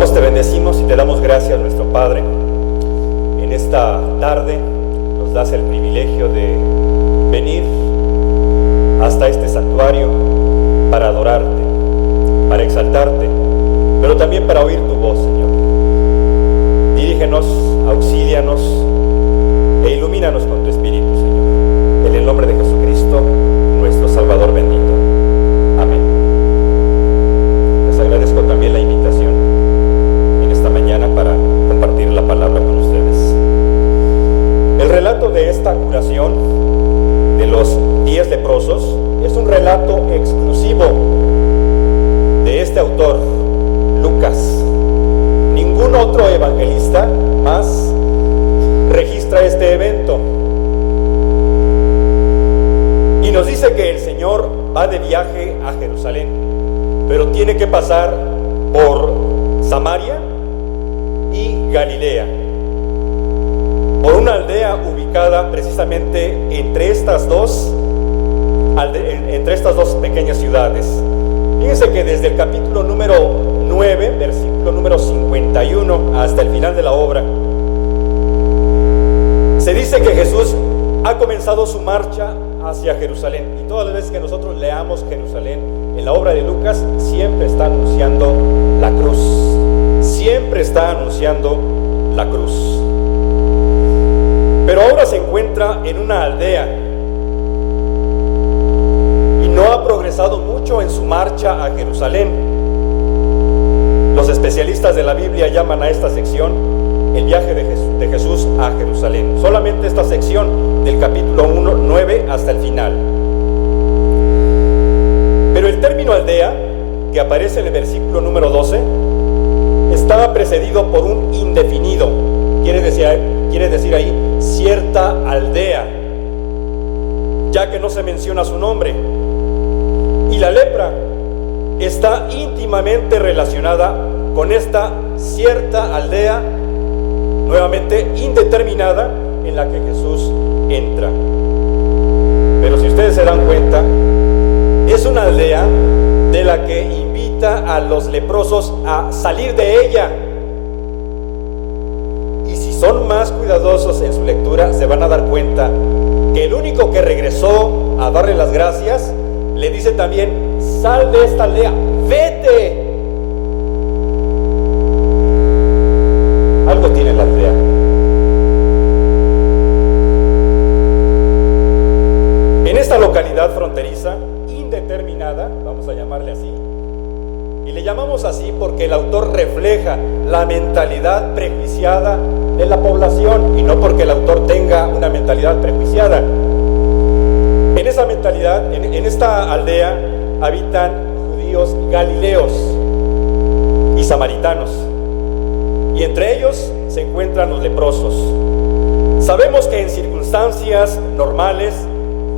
alabamos, te bendecimos y te damos gracias, nuestro Padre. En esta tarde nos das el privilegio de venir hasta este santuario para adorarte, para exaltarte, pero también para oír tu voz, Señor. Dirígenos, auxílianos e ilumínanos con tu Espíritu, Señor. En el nombre de Jesucristo, nuestro Salvador bendito. Amén. Les agradezco también la invitación en esta mañana para compartir la palabra con ustedes. El relato de esta curación de los 10 leprosos es un relato exclusivo de este autor, Lucas. Ningún otro evangelista más registra este evento. Y nos dice que el Señor va de viaje a Jerusalén, pero tiene que pasar por Samaria y Galilea, por una aldea ubicada precisamente entre estas dos pequeñas ciudades. Fíjense que desde el capítulo número 9, versículo número 51, hasta el final de la obra, se dice que Jesús ha comenzado su marcha hacia Jerusalén. Y todas las veces que nosotros leamos Jerusalén en la obra de Lucas, siempre está anunciando la cruz. Siempre está anunciando la cruz. Pero ahora se encuentra en una aldea y no ha progresado mucho en su marcha a Jerusalén. Los especialistas de la Biblia llaman a esta sección el viaje de Jesús a Jerusalén. Solamente esta sección del capítulo 9 hasta el final. Pero el término aldea, que aparece en el versículo número 12, estaba precedido por un indefinido. Quiere decir ahí cierta aldea, ya que no se menciona su nombre. Y la lepra está íntimamente relacionada con esta cierta aldea, nuevamente indeterminada, en la que Jesús entra. Pero si ustedes se dan cuenta, es una aldea de la que invita a los leprosos a salir de ella. Y si son más cuidadosos en su lectura, se van a dar cuenta que el único que regresó a darle las gracias le dice también: sal de esta aldea, vete. Algo tiene la aldea. En esta localidad fronteriza, indeterminada, vamos a llamarle así, y le llamamos así porque el autor refleja la mentalidad prejuiciada de la población, y no porque el autor tenga una mentalidad prejuiciada. En esa mentalidad, en esta aldea, habitan judíos galileos y samaritanos, y entre ellos se encuentran los leprosos. Sabemos que en circunstancias normales,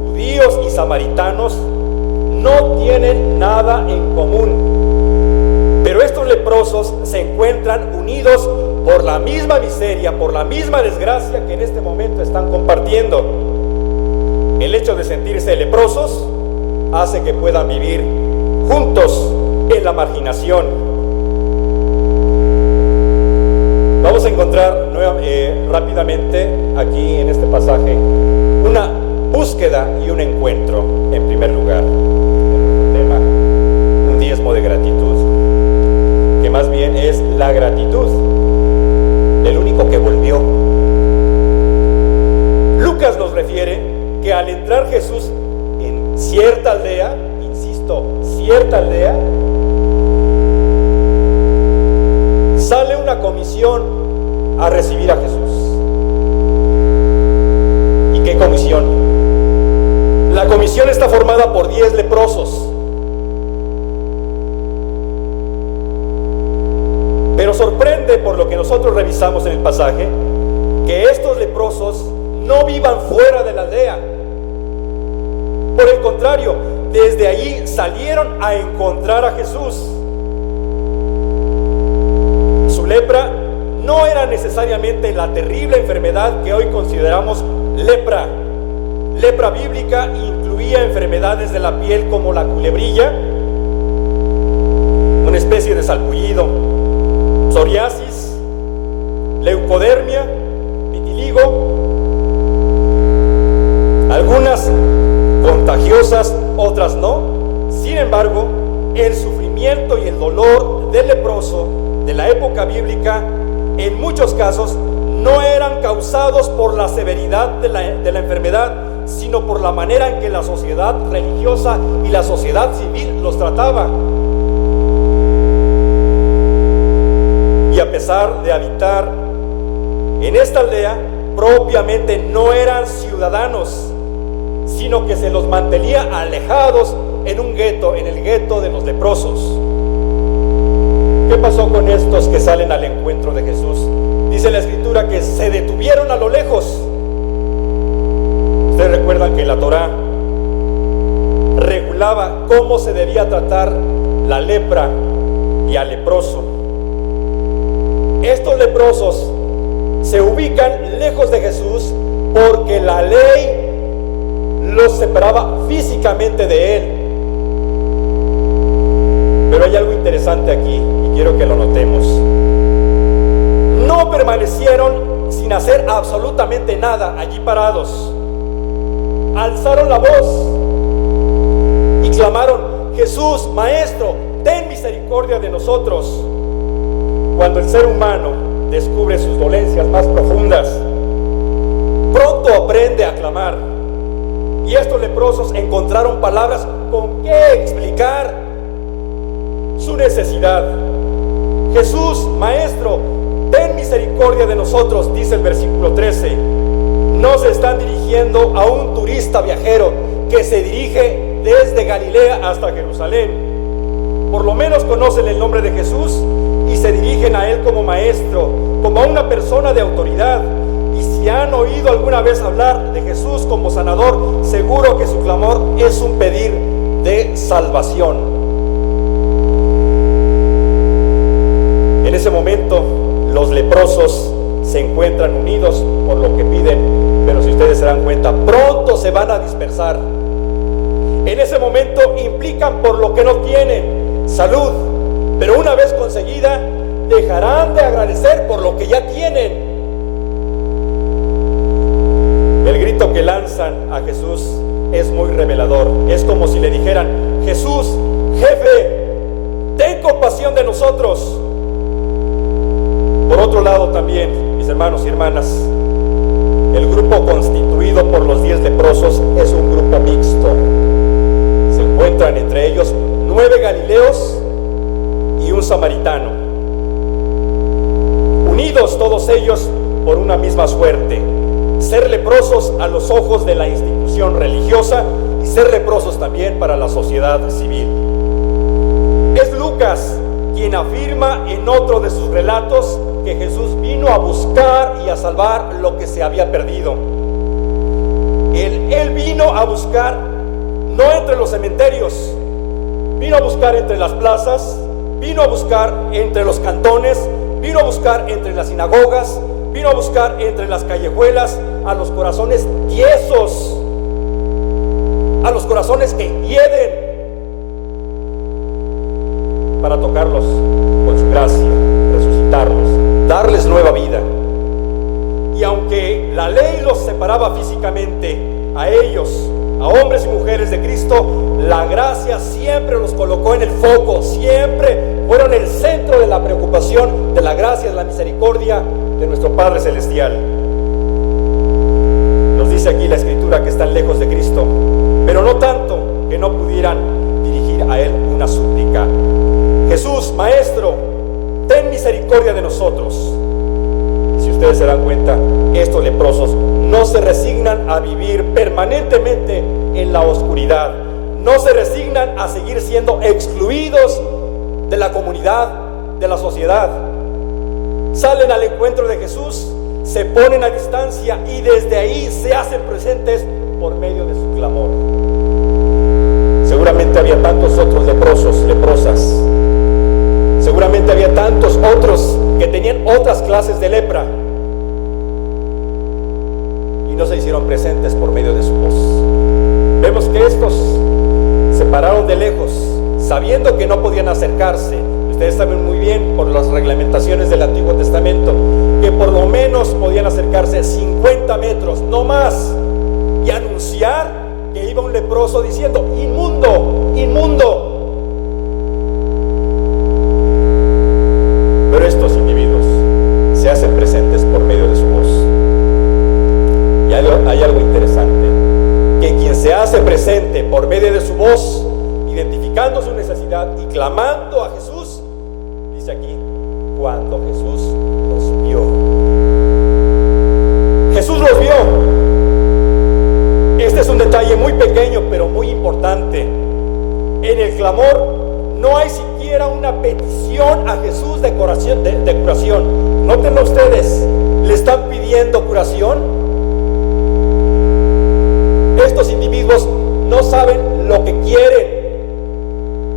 judíos y samaritanos no tienen nada en común, pero estos leprosos se encuentran unidos por la misma miseria, por la misma desgracia que en este momento están compartiendo. El hecho de sentirse leprosos hace que puedan vivir juntos en la marginación. Vamos a encontrar rápidamente aquí en este pasaje una búsqueda y un encuentro. En primer lugar, el tema, un diezmo de gratitud, que más bien es la gratitud del único que volvió. Lucas nos refiere que al entrar Jesús en cierta aldea, insisto, cierta aldea, sale una comisión a recibir a Jesús. ¿Y qué comisión? La comisión está formada por 10 leprosos. Pero sorprende, por lo que nosotros revisamos en el pasaje, que estos leprosos no vivan fuera de la aldea. Por el contrario, desde allí salieron a encontrar a Jesús. Su lepra no era necesariamente la terrible enfermedad que hoy consideramos lepra. Lepra bíblica incluía enfermedades de la piel como la culebrilla, una especie de salpullido, psoriasis, leucodermia, vitiligo, algunas contagiosas, otras no. Sin embargo, el sufrimiento y el dolor del leproso de la época bíblica, en muchos casos, no eran causados por la severidad de la enfermedad, sino por la manera en que la sociedad religiosa y la sociedad civil los trataba. Y a pesar de habitar en esta aldea, propiamente no eran ciudadanos, sino que se los mantenía alejados en un gueto, en el gueto de los leprosos. ¿Qué pasó con estos que salen al encuentro de Jesús? Dice la Escritura que se detuvieron a lo lejos. Ustedes recuerdan que la Torá regulaba cómo se debía tratar la lepra y al leproso. Estos leprosos se ubican lejos de Jesús porque la ley los separaba físicamente de él. Pero hay algo interesante aquí y quiero que lo notemos. No permanecieron sin hacer absolutamente nada allí parados. Alzaron la voz y clamaron: Jesús, Maestro, ten misericordia de nosotros. Cuando el ser humano descubre sus dolencias más profundas, pronto aprende a clamar. Y estos leprosos encontraron palabras con qué explicar su necesidad. Jesús, Maestro, ten misericordia de nosotros, dice el versículo 13. No se están dirigiendo a un turista viajero que se dirige desde Galilea hasta Jerusalén. Por lo menos conocen el nombre de Jesús y se dirigen a él como maestro, como a una persona de autoridad. Y si han oído alguna vez hablar de Jesús como sanador, seguro que su clamor es un pedir de salvación. En ese momento, los leprosos se encuentran unidos por lo que piden, pero si ustedes se dan cuenta, pronto se van a dispersar. En ese momento implican por lo que no tienen, salud, pero una vez conseguida, dejarán de agradecer por lo que ya tienen. El grito que lanzan a Jesús es muy revelador. Es como si le dijeran: Jesús, jefe, ten compasión de nosotros. Por otro lado también, mis hermanos y hermanas, el grupo constituido por los 10 leprosos es un grupo mixto. Se encuentran entre ellos 9 galileos y un samaritano, unidos todos ellos por una misma suerte: ser leprosos a los ojos de la institución religiosa y ser leprosos también para la sociedad civil. Es Lucas quien afirma en otro de sus relatos que Jesús vino a buscar y a salvar lo que se había perdido. Él vino a buscar no entre los cementerios, vino a buscar entre las plazas, vino a buscar entre los cantones, vino a buscar entre las sinagogas, vino a buscar entre las callejuelas a los corazones tiesos, a los corazones que hieden, para tocarlos con su gracia, resucitarlos, darles nueva vida. Y aunque la ley los separaba físicamente a ellos, a hombres y mujeres de Cristo, la gracia siempre los colocó en el foco, siempre fueron el centro de la preocupación de la gracia, de la misericordia de nuestro Padre Celestial. Nos dice aquí la Escritura que están lejos de Cristo, pero no tanto que no pudieran dirigir a Él una súplica. Jesús, Maestro, ten misericordia de nosotros. Si ustedes se dan cuenta, estos leprosos no se resignan a vivir permanentemente en la oscuridad, no se resignan a seguir siendo excluidos de la comunidad, de la sociedad. Salen al encuentro de Jesús, se ponen a distancia y desde ahí se hacen presentes por medio de su clamor. Seguramente había tantos otros leprosos, leprosas. Seguramente había tantos otros que tenían otras clases de lepra y no se hicieron presentes por medio de su voz. Vemos que estos se pararon de lejos, sabiendo que no podían acercarse. ustedes saben muy bien por las reglamentaciones del Antiguo Testamento, que por lo menos podían acercarse 50 metros, no más, y anunciar que iba un leproso diciendo: inmundo, inmundo. Pero estos individuos se hacen presentes por medio de su voz. Y hay algo interesante, que quien se hace presente por medio de su voz, identificando su necesidad y clamando a Jesús, dice aquí, cuando Jesús los vio. Jesús los vio. Este es un detalle muy pequeño, pero muy importante. En el clamor no hay siquiera una petición a Jesús de curación. Nótenlo ustedes, le están pidiendo curación. Estos individuos no saben lo que quieren,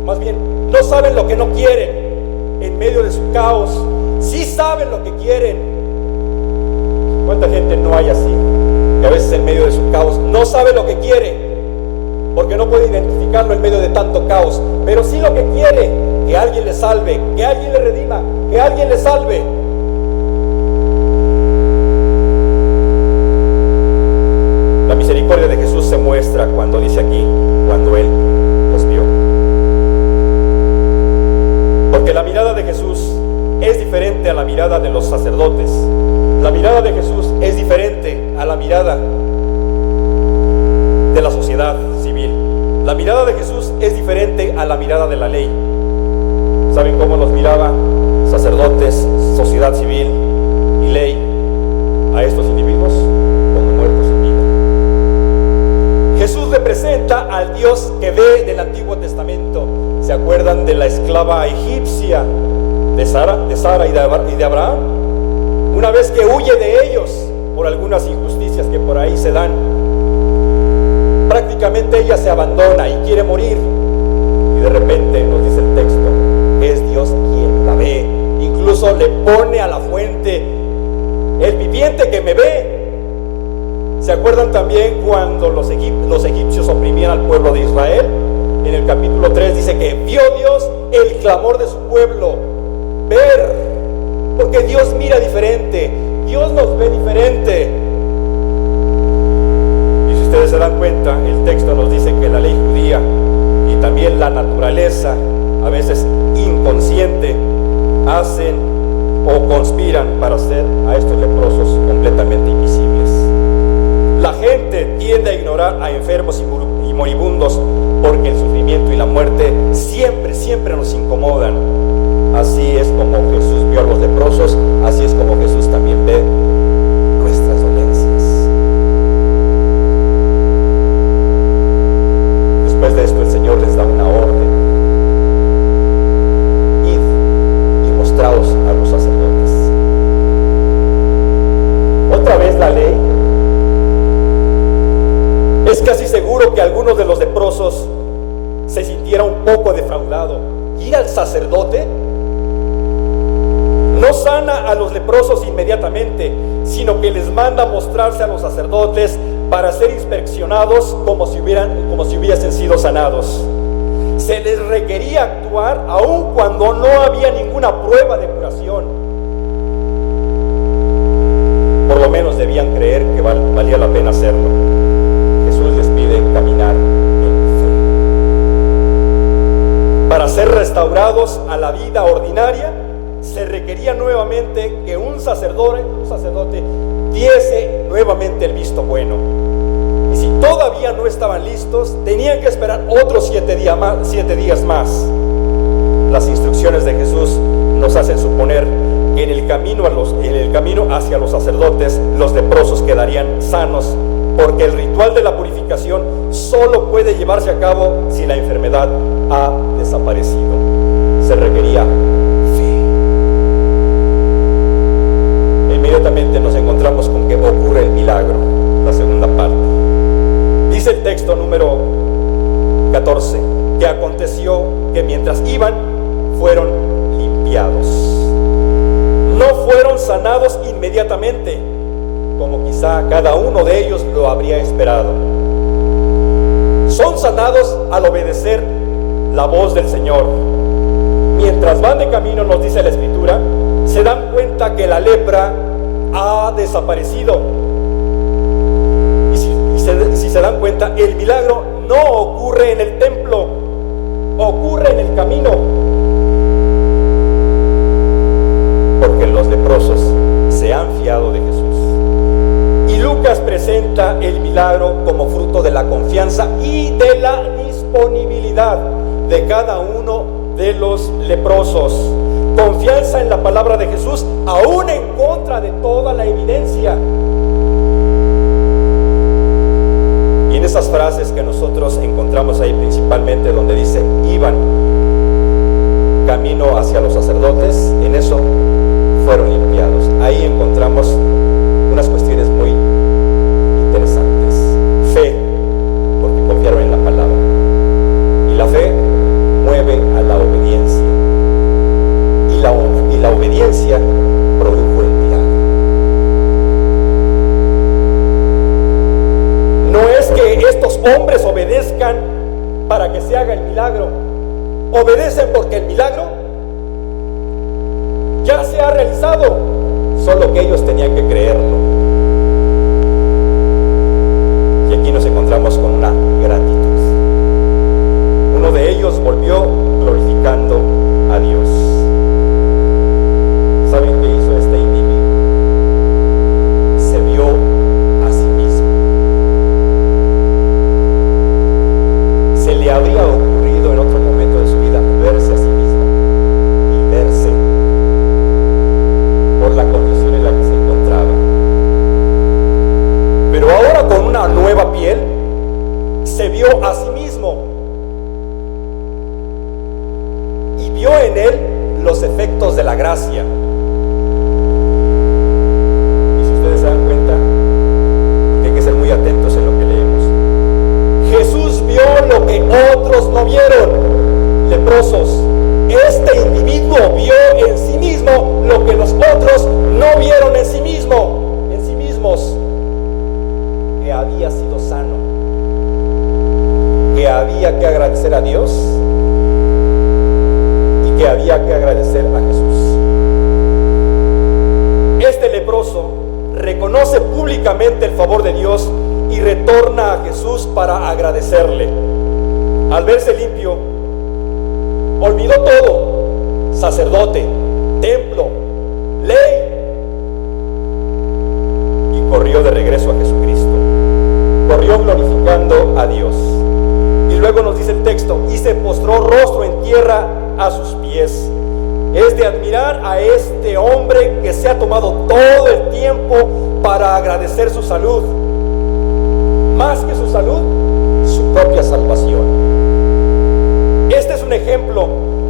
más bien, no saben lo que no quieren en medio de su caos. Sí saben lo que quieren. ¿Cuánta gente no hay así? Que a veces en medio de su caos no sabe lo que quiere, porque no puede identificarlo en medio de tanto caos, pero sí lo que quiere: que alguien le salve, que alguien le redima, que alguien le salve. La misericordia de Jesús se muestra cuando dice aquí, cuando Él los vio. Porque la mirada de Jesús es diferente a la mirada de los sacerdotes. La mirada de Jesús es diferente a la mirada de la sociedad civil. La mirada de Jesús es diferente a la mirada de la ley. ¿Saben cómo los miraba sacerdotes, sociedad civil y ley a estos individuos? Como muertos en vida. Jesús representa al Dios que ve del Antiguo Testamento. ¿Se acuerdan de la esclava egipcia de Sara y de Abraham? Una vez que huye de ellos por algunas injusticias que por ahí se dan, prácticamente ella se abandona y quiere morir. Y de repente nos dice el texto que es Dios quien la ve. Incluso le pone a la fuente: el viviente que me ve. ¿Se acuerdan también cuando los egipcios oprimían al pueblo de Israel? En el capítulo 3 dice que vio Dios el clamor de su pueblo. Ver. Porque Dios mira diferente, Dios nos ve diferente. Y si ustedes se dan cuenta, el texto nos dice que la ley judía y también la naturaleza, a veces inconsciente, hacen o conspiran para hacer a estos leprosos completamente invisibles. La gente tiende a ignorar a enfermos y moribundos porque el sufrimiento y la muerte siempre nos incomodan. Así es como Jesús vio a los leprosos, así es como Jesús también ve nuestras dolencias. Después de esto el Señor les da una orden: id y mostraos a los sacerdotes. Otra vez la ley. Es casi seguro que algunos de los leprosos se sintiera un poco defraudado. Ir al sacerdote no sana a los leprosos inmediatamente, sino que les manda mostrarse a los sacerdotes para ser inspeccionados como si hubiesen sido sanados. Se les requería actuar aun cuando no había ninguna prueba de curación. Por lo menos debían creer que valía la pena hacerlo. Jesús les pide caminar en fe. Para ser restaurados a la vida ordinaria, se requería nuevamente que un sacerdote diese nuevamente el visto bueno. Y si todavía no estaban listos, tenían que esperar otros 7 días más. Las instrucciones de Jesús nos hacen suponer que en el camino hacia los sacerdotes, los leprosos quedarían sanos, porque el ritual de la purificación solo puede llevarse a cabo si la enfermedad ha desaparecido. Se requería fe. Inmediatamente nos encontramos con que ocurre el milagro, la segunda parte. Dice el texto número 14, que aconteció que mientras iban, fueron limpiados. No fueron sanados inmediatamente, como quizá cada uno de ellos lo habría esperado. Son sanados al obedecer la voz del Señor. mientras van de camino, nos dice la Escritura, se dan cuenta que la lepra ha desaparecido. Y si se dan cuenta, el milagro no ocurre en el templo, ocurre en el camino. Porque los leprosos se han fiado de Jesús. Y Lucas presenta el milagro como fruto de la confianza y de la disponibilidad de cada uno de los leprosos. Confianza en la palabra de Jesús, aún en contra de toda la evidencia. Y en esas frases que nosotros encontramos ahí principalmente, donde dice, iban camino hacia los sacerdotes, en eso fueron limpiados. Ahí encontramos unas cuestiones muy interesantes. Fe, porque confiaron en la palabra. Y la fe mueve a la obediencia. Y la obediencia produjo el milagro. No es que estos hombres obedezcan para que se haga el milagro. Obedecen porque el milagro ya se ha realizado, solo que ellos tenían que creerlo. Y aquí nos encontramos con una gratitud. Uno de ellos volvió glorificando a Dios. ¿Saben qué hizo este individuo? Se vio a sí mismo. Se le habría ocurrido en otro momento de su vida verse a sí mismo y verse por la condición en la que se encontraba. Pero ahora, con una nueva piel, se vio a sí mismo y vio en él los efectos de la gracia. Y si ustedes se dan cuenta, que hay que ser muy atentos en lo que leemos. Jesús vio lo que otros no vieron, leprosos. Este individuo vio en sí mismo lo que los otros no vieron en sí mismos, que había sido sano, que había que agradecer a Dios y que había que agradecer a Jesús. Este leproso reconoce públicamente el favor de Dios y retorna a Jesús para agradecerle. Al verse limpio, olvidó todo: sacerdote, templo, ley, y corrió de regreso a Jesucristo. Corrió glorificando a Dios. Y luego nos dice el texto, y se postró rostro en tierra a sus pies. Es de admirar a este hombre que se ha tomado todo el tiempo para agradecer su salud. Más que su salud, su propia salvación. Este es un ejemplo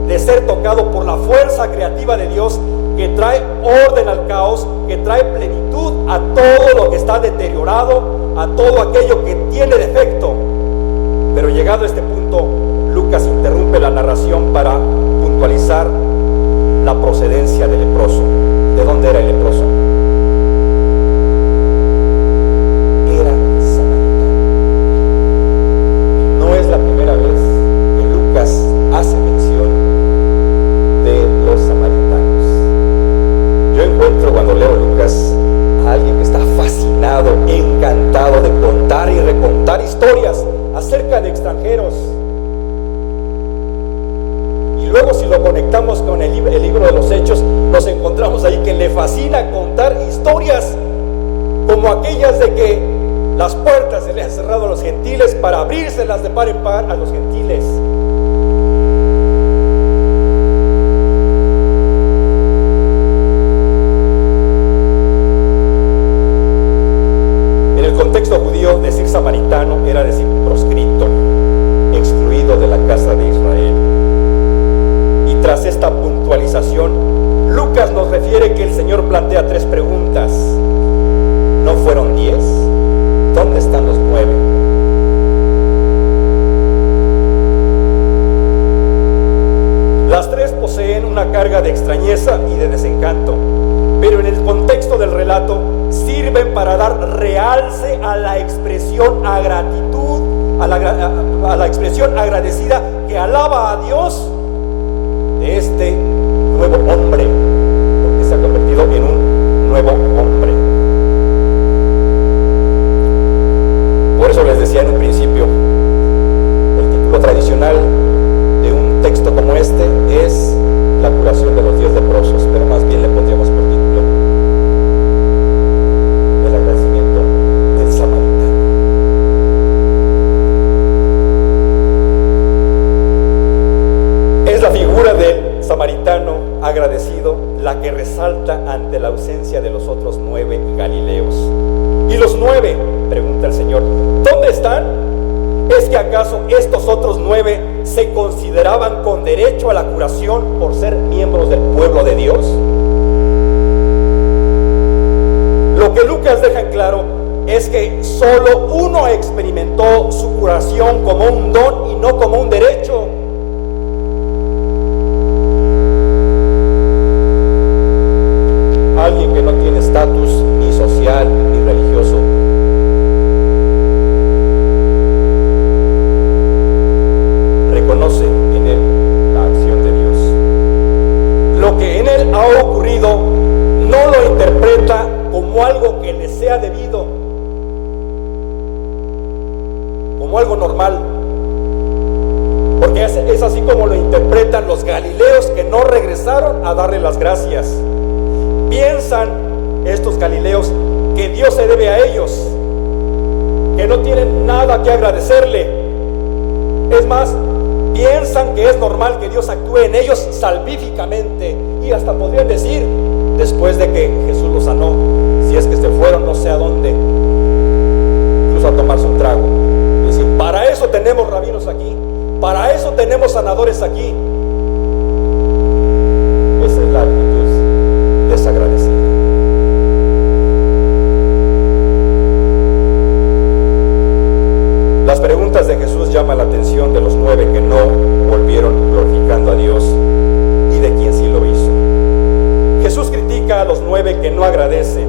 de ser tocado por la fuerza creativa de Dios, que trae orden al caos, que trae plenitud a todo lo que está deteriorado, a todo aquello que tiene defecto. Pero llegado a este punto, Lucas interrumpe la narración para puntualizar la procedencia del leproso. ¿De dónde era el leproso? Era samaritano. No es la primera vez que Lucas hace mención de los samaritanos. Yo encuentro, cuando leo Lucas, a alguien que está fascinado, encantado de contar y recontar historias acerca de extranjeros. Y luego, si lo conectamos con el libro de los Hechos, nos encontramos ahí que le fascina contar historias como aquellas de que las puertas se le han cerrado a los gentiles para abrírselas de par en par a los gentiles. En el contexto judío, decir samaritano era decir proscrito, excluido de la casa de Israel. Y tras esta puntualización, Lucas nos refiere que el Señor plantea 3 preguntas. ¿No fueron 10? ¿Dónde están los 9? Las 3 poseen una carga de extrañeza y de desencanto, pero en el contexto del relato sirven para dar realce a la expresión a gratitud, a la expresión agradecida que alaba a Dios de este nuevo hombre, porque se ha convertido en un nuevo hombre. Por eso les decía en un principio, el título tradicional de un texto como este es la curación de los 10 leprosos, pero más bien le pondríamos por título el agradecimiento del samaritano. Es la figura del samaritano agradecido la que resalta ante la ausencia de los otros 9 galileos. ¿Y los 9? Pregunta el Señor. ¿Dónde están? ¿Es que acaso estos otros 9 se consideraban con derecho a la curación por ser miembros del pueblo de Dios? Lo que Lucas deja en claro es que solo uno experimentó su curación como un don y no como un derecho. Alguien que no tiene estatus ni social ni religioso. Reconoce en él la acción de Dios. Lo que en él ha ocurrido no lo interpreta como algo que le sea debido, como algo normal, porque es así como lo interpretan los galileos que no regresaron a darle las gracias. Piensan estos galileos que Dios se debe a ellos, que no tienen nada que agradecerle. Es más, piensan que es normal que Dios actúe en ellos salvíficamente, y hasta podrían decir, después de que Jesús los sanó, si es que se fueron no sé a dónde, incluso a tomarse un trago, es decir, para eso tenemos rabinos aquí, para eso tenemos sanadores aquí. Esa es la actitud desagradecida. Las preguntas de Jesús llaman la atención de los 9 que no volvieron glorificando a Dios y de quien sí lo hizo. Jesús critica a los 9 que no agradecen,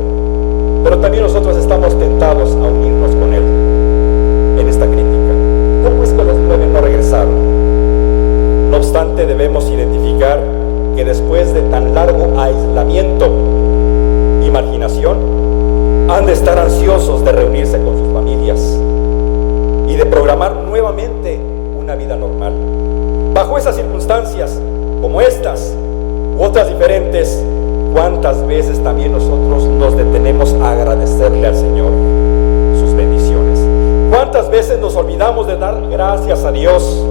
pero también nosotros estamos tentados a unirnos con Él en esta crítica. ¿Cómo es que los 9 no regresaron? No obstante, debemos identificar que después de tan largo aislamiento y marginación, han de estar ansiosos de reunirse con sus familias y de programar nuevamente una vida normal. Bajo esas circunstancias, como estas u otras diferentes, ¿cuántas veces también nosotros nos detenemos a agradecerle al Señor sus bendiciones? ¿Cuántas veces nos olvidamos de dar gracias a Dios?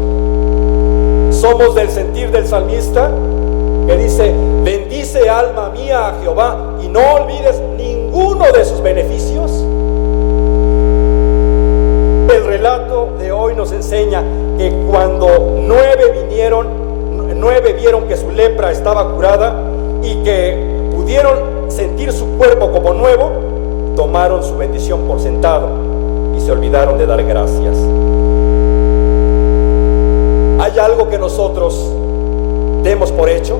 Somos del sentir del salmista que dice: bendice alma mía a Jehová y no olvides ninguno de sus beneficios. El relato de hoy nos enseña que cuando 9 vieron que su lepra estaba curada y que pudieron sentir su cuerpo como nuevo, tomaron su bendición por sentado y se olvidaron de dar gracias. ¿Hay algo que nosotros demos por hecho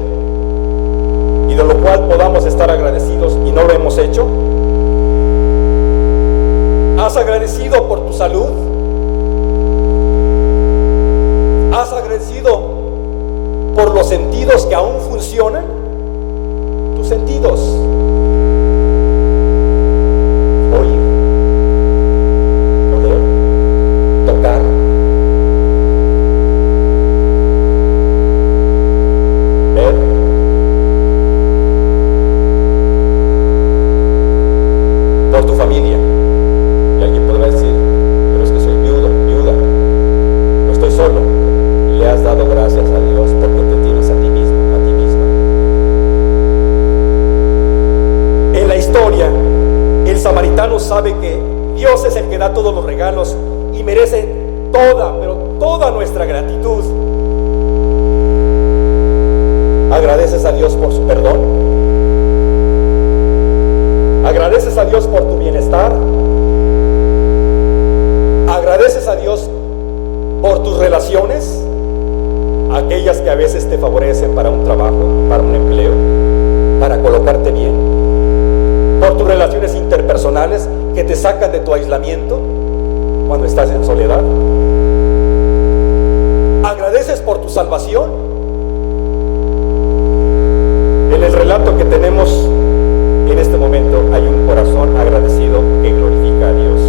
y de lo cual podamos estar agradecidos y no lo hemos hecho? ¿Has agradecido por tu salud? ¿Has agradecido por los sentidos que aún funcionan? Tus sentidos: oír, oler, tocar, ver. Por tu familia. Y alguien podrá decir: pero es que soy viudo, viuda, no estoy solo. Le has dado gracias a Dios porque te tienes a ti mismo, a ti misma. En la historia, el samaritano sabe que Dios es el que da todos los regalos y merece toda, pero toda nuestra gratitud. ¿Agradeces a Dios por su perdón? ¿Agradeces a Dios por tu bienestar? ¿Agradeces a Dios por tus relaciones? Aquellas que a veces te favorecen para un trabajo, para un empleo, para colocarte bien. Por tus relaciones interpersonales que te sacan de tu aislamiento cuando estás en soledad. ¿Agradeces por tu salvación? tenemos en este momento, hay un corazón agradecido que glorifica a Dios,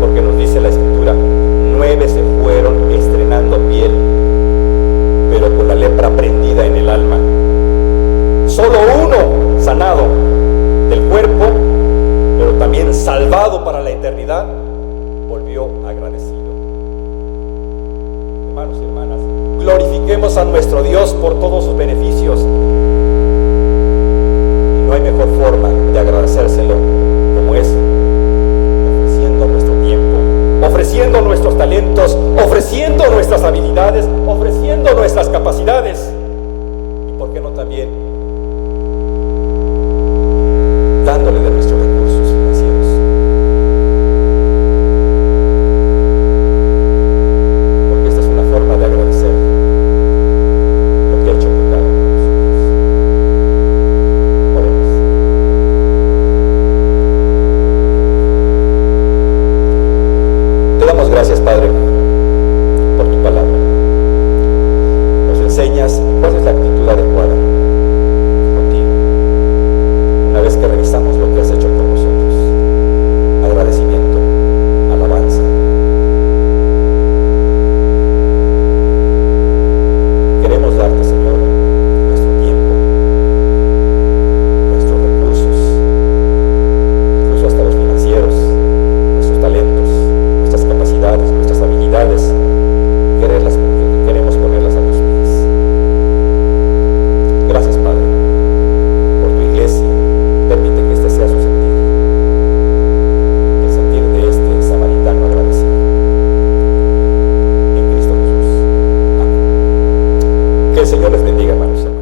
porque nos dice la Escritura, 9 se fueron estrenando piel, pero con la lepra prendida en el alma. Solo uno sanado del cuerpo, pero también salvado para la eternidad, volvió agradecido. Hermanos y hermanas, glorifiquemos a nuestro Dios por todos sus beneficios. Y no hay mejor forma de agradecérselo como es ofreciendo nuestro tiempo, ofreciendo nuestros talentos, ofreciendo nuestras habilidades, ofreciendo nuestras capacidades. Y por qué no también dándole de nuestros recursos financieros. Porque esta es una forma de agradecer lo que ha hecho por cada uno de nosotros. Oremos. Te damos gracias, Padre, por tu palabra. Nos enseñas cuál es la actitud adecuada contigo. Una vez que revisamos lo que has hecho por nosotros, agradecimiento, alabanza. Queremos darte, Señor, nuestro tiempo, nuestros recursos, incluso hasta los financieros, nuestros talentos, nuestras capacidades, nuestras habilidades, queremos ponerlas a tus pies. Gracias, Padre, por tu iglesia. Permite que este sea su sentir, el sentir de este samaritano agradecido. En Cristo Jesús. Amén. Que el Señor les bendiga, hermanos.